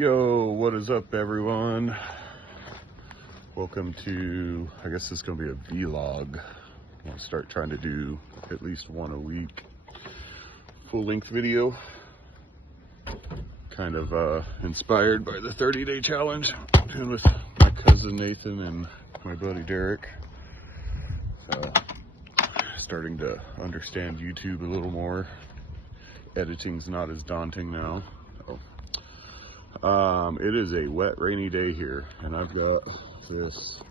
Yo, what is up everyone? Welcome to, I guess this is gonna be a vlog. I want to start trying to do at least one a week. Full-length video. Kind of inspired by the 30-day challenge I'm doing with my cousin Nathan and my buddy Derek. So, starting to understand YouTube a little more. Editing's not as daunting now. It is a wet, rainy day here, and I've got this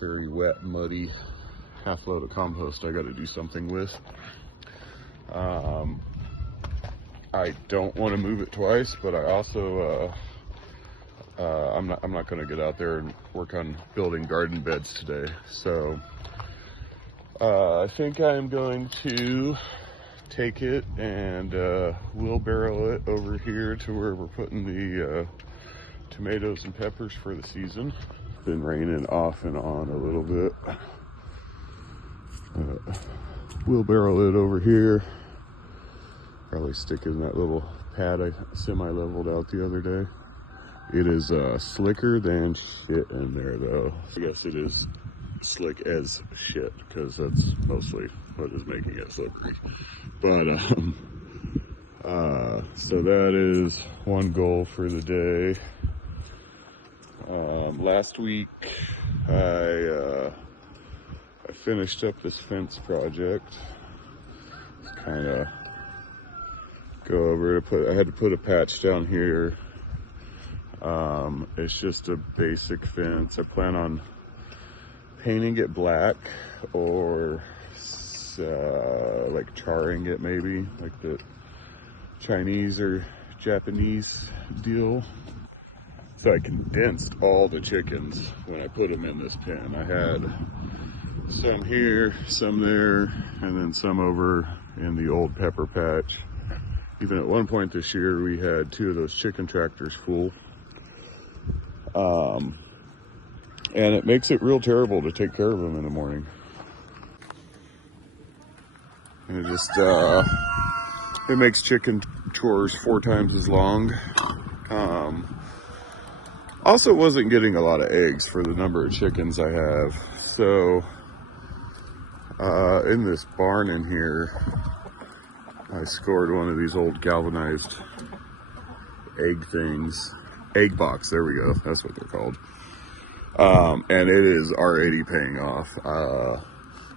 very wet, muddy half load of compost I got to do something with. I don't want to move it twice, but I also I'm not going to get out there and work on building garden beds today. So I think I'm going to take it and wheelbarrow it over here to where we're putting the tomatoes and peppers for the season. Been raining off and on a little bit. Wheelbarrow it over here. Probably stick in that little pad I semi-leveled out the other day. It is slicker than shit in there though. I guess it is slick as shit because that's mostly what is making it slippery. But so that is one goal for the day. Last week I finished up this fence project. Kind of go over it. I had to put a patch down here. It's just a basic fence. I plan on painting it black or like charring it, maybe like the Chinese or Japanese deal. So I condensed all the chickens when I put them in this pen. I had some here, some there, and then some over in the old pepper patch. Even at one point this year, we had 2 of those chicken tractors full. And it makes it real terrible to take care of them in the morning. And it just, it makes chicken chores 4 times as long. Also wasn't getting a lot of eggs for the number of chickens I have. So, in this barn in here, I scored one of these old galvanized egg things. Egg box, there we go, that's what they're called. And it is already paying off.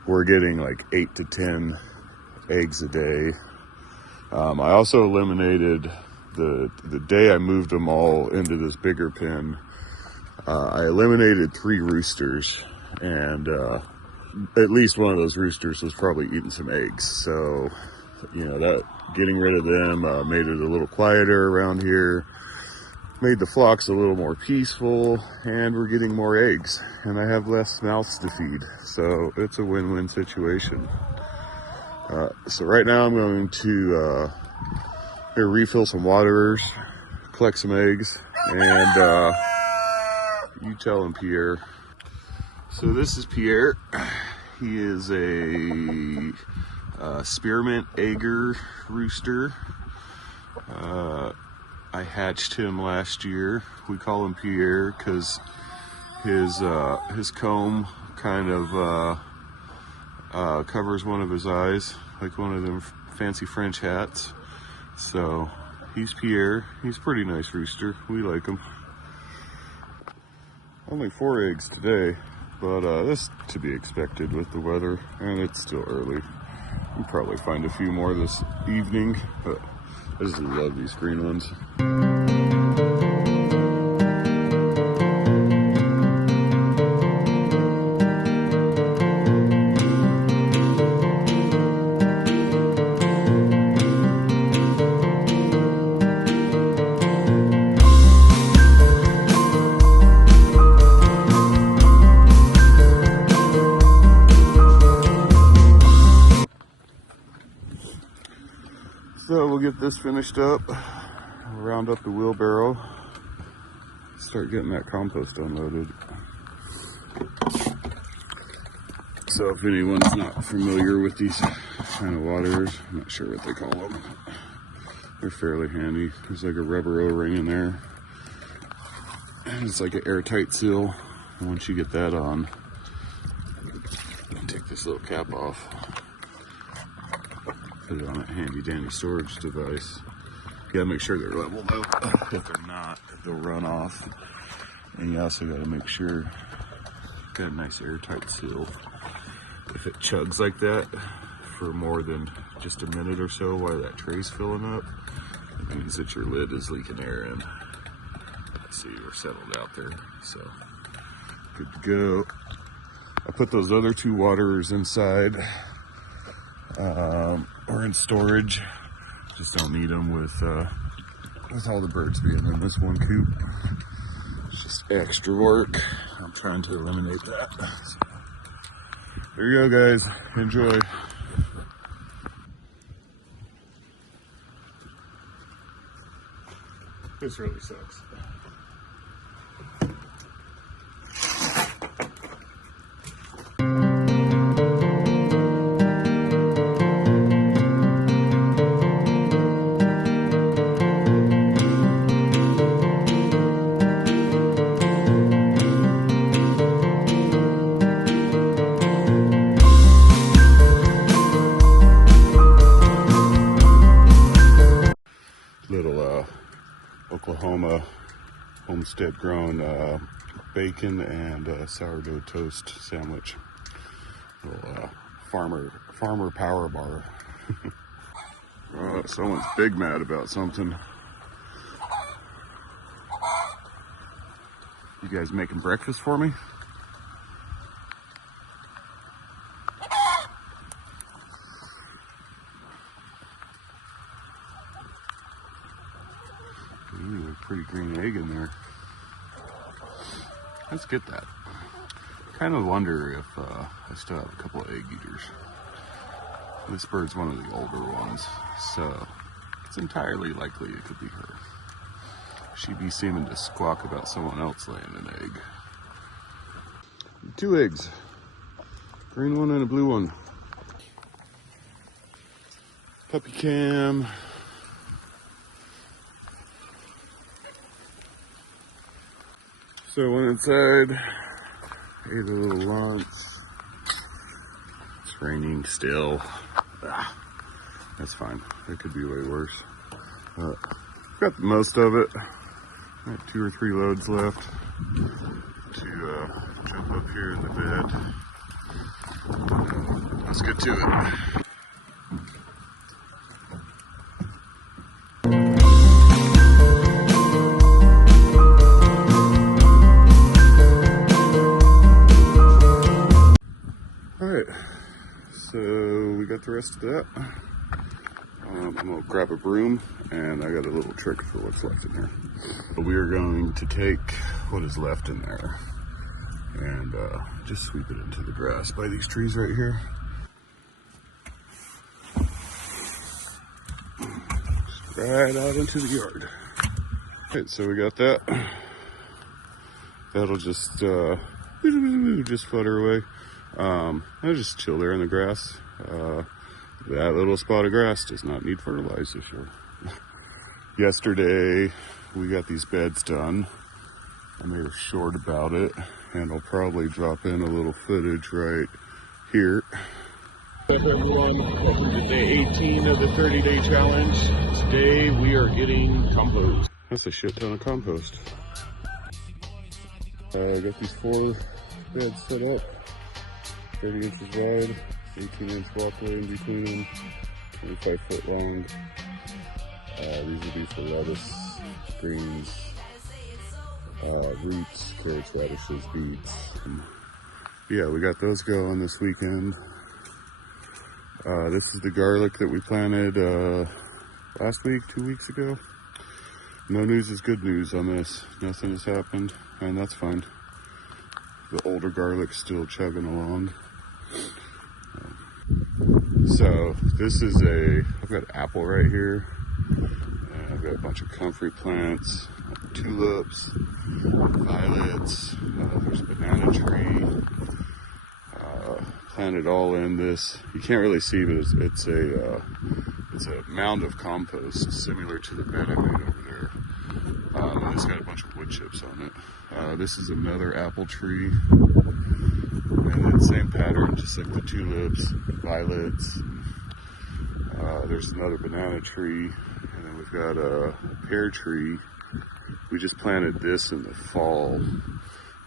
We're getting like 8 to 10 eggs a day. I also eliminated the day I moved them all into this bigger pen. I eliminated 3 roosters, and at least one of those roosters was probably eating some eggs. So, you know, that getting rid of them made it a little quieter around here. Made the flocks a little more peaceful, and we're getting more eggs, and I have less mouths to feed, so it's a win-win situation. So right now I'm going to refill some waterers, collect some eggs, and you tell him, Pierre. So this is Pierre. He is a spearmint egger rooster. I hatched him last year. We call him Pierre because his comb kind of covers one of his eyes, like one of them fancy French hats. So he's Pierre. He's a pretty nice rooster. We like him. Only 4 eggs today, but that's to be expected with the weather, and it's still early. We'll probably find a few more this evening, but I just love these green ones. So we'll get this finished up, we'll round up the wheelbarrow, start getting that compost unloaded. So if anyone's not familiar with these kind of waterers, I'm not sure what they call them. They're fairly handy. There's like a rubber O-ring in there. It's like an airtight seal. Once you get that on, take this little cap off, put it on a handy dandy storage device. You gotta make sure they're leveled out. If they're not, they'll run off. And you also gotta make sure got a nice airtight seal. If it chugs like that for more than just a minute or so while that tray's filling up, it means that your lid is leaking air in. See, we're settled out there, so good to go. I put those other 2 waterers inside, or in storage. Just don't need them with all the birds being in this one coop. It's just extra work. I'm trying to eliminate that. So, there you go, guys. Enjoy. This really sucks. Little Oklahoma homestead grown bacon and sourdough toast sandwich. Little farmer power bar. Someone's big mad about something. You guys making breakfast for me? Ooh, a pretty green egg in there. Let's get that. Kind of wonder if I still have a couple of egg eaters. This bird's one of the older ones, so it's entirely likely it could be her. She'd be seeming to squawk about someone else laying an egg. 2 eggs. Green one and a blue one. Puppy cam. So went inside, ate a little lunch. It's raining still. That's fine. It could be way worse. Got the most of it. Got 2 or 3 loads left to jump up here in the bed. Let's get to it. Alright, so we got the rest of that. I'm gonna grab a broom, and I got a little trick for what's left in here. We are going to take what is left in there and just sweep it into the grass by these trees right here. Just right out into the yard. Okay, so we got that. That'll just flutter away. I'll just chill there in the grass. That little spot of grass does not need fertilizer. Sure. Yesterday we got these beds done and they were short about it, and I'll probably drop in a little footage right here. Everyone, welcome to day 18 of the 30-day challenge. Today we are getting compost. That's a shit ton of compost. I got these 4 beds set up, 30 inches wide, 18-inch walkway in between them, 25 foot long. These will be for lettuce, greens, roots, carrots, radishes, beets. Yeah, we got those going this weekend. This is the garlic that we planted last week, 2 weeks ago. No news is good news on this. Nothing has happened, and that's fine. The older garlic's still chugging along. So this is I've got apple right here, and I've got a bunch of comfrey plants, tulips, violets, there's a banana tree, planted all in this. You can't really see, but it's a mound of compost similar to the bed I made over there. And it's got a bunch of wood wood chips on it. This is another apple tree, and then same pattern, just like the tulips, violets. There's another banana tree, and then we've got a pear tree. We just planted this in the fall.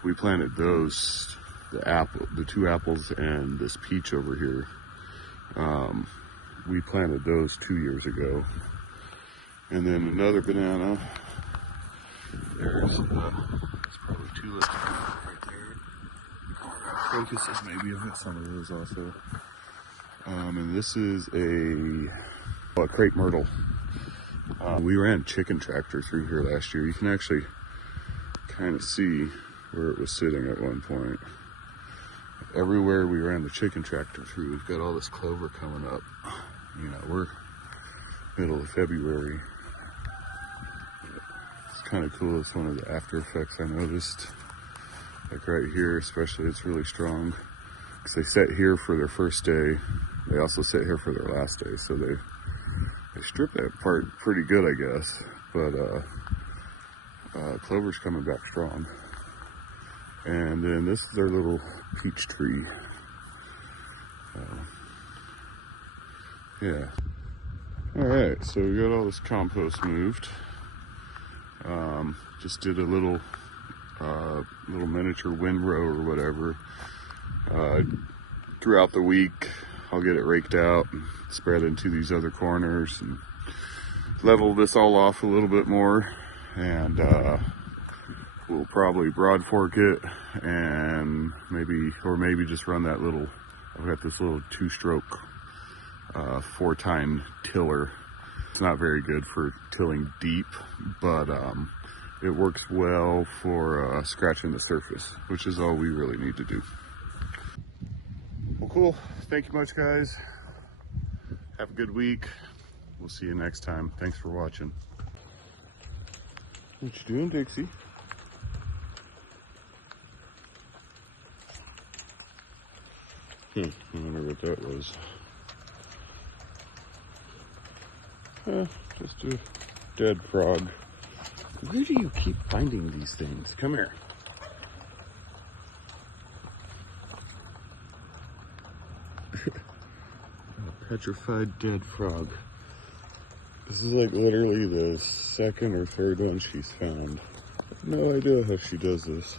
We planted those, the two apples and this peach over here. We planted those 2 years ago. And then another banana. There's probably tulips right there. Crocuses maybe, I've got some of those also. And this is a crepe myrtle. We ran chicken tractor through here last year. You can actually kind of see where it was sitting at one point. Everywhere we ran the chicken tractor through, we've got all this clover coming up. You know, we're middle of February. It's kind of cool. It's one of the after effects I noticed. Like right here, especially, it's really strong. Because they set here for their first day. They also set here for their last day. So they stripped that part pretty good, I guess. But clover's coming back strong. And then this is our little peach tree. Yeah. All right, so we got all this compost moved. Just did a little miniature windrow or whatever. Throughout the week, I'll get it raked out and spread into these other corners and level this all off a little bit more. And we'll probably broad fork it and maybe just run that little, I've got this little 2-stroke 4-tine tiller. It's not very good for tilling deep, but it works well for scratching the surface, which is all we really need to do. Well, cool. Thank you much, guys. Have a good week. We'll see you next time. Thanks for watching. What you doing, Dixie? I wonder what that was. Just a dead frog. Where do you keep finding these things? Come here. A petrified dead frog. This is like literally the second or third one she's found. I have no idea how she does this.